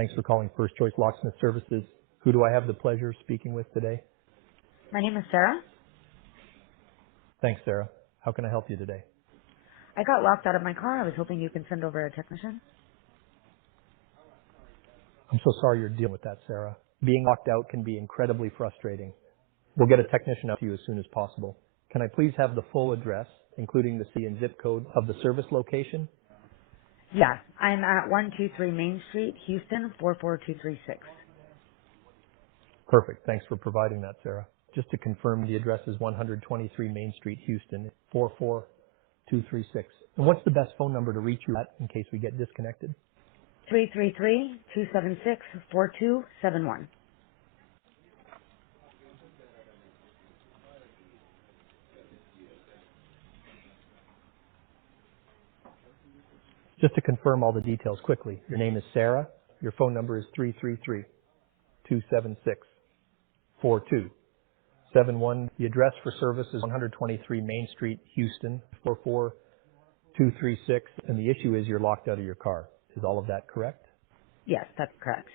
Thanks for calling First Choice Locksmith Services. Who do I have the pleasure of speaking with today? My name is Sarah. Thanks, Sarah. How can I help you today? I got locked out of my car. I was hoping you can send over a technician. I'm so sorry you're dealing with that, Sarah. Being locked out can be incredibly frustrating. We'll get a technician out to you as soon as possible. Can I please have the full address, including the city and zip code of the service location? Yeah, I'm at 123 Main Street, Houston, 44236. Perfect. Thanks for providing that, Sarah. Just to confirm, the address is 123 Main Street, Houston, 44236. And what's the best phone number to reach you at in case we get disconnected? 333-276-4271. Just to confirm all the details quickly, your name is Sarah. Your phone number is 333-276-4271. The address for service is 123 Main Street, Houston, 44236. And the issue is you're locked out of your car. Is all of that correct? Yes, that's correct.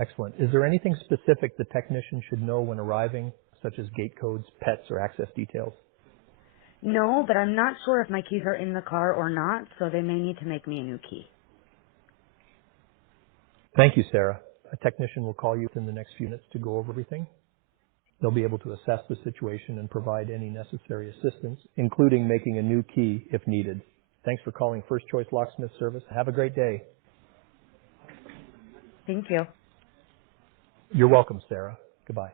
Excellent. Is there anything specific the technician should know when arriving, such as gate codes, pets, or access details? No, but I'm not sure if my keys are in the car or not, so they may need to make me a new key. Thank you, Sarah. A technician will call you within the next few minutes to go over everything. They'll be able to assess the situation and provide any necessary assistance, including making a new key if needed. Thanks for calling First Choice Locksmith Service. Have a great day. Thank you. You're welcome, Sarah. Goodbye.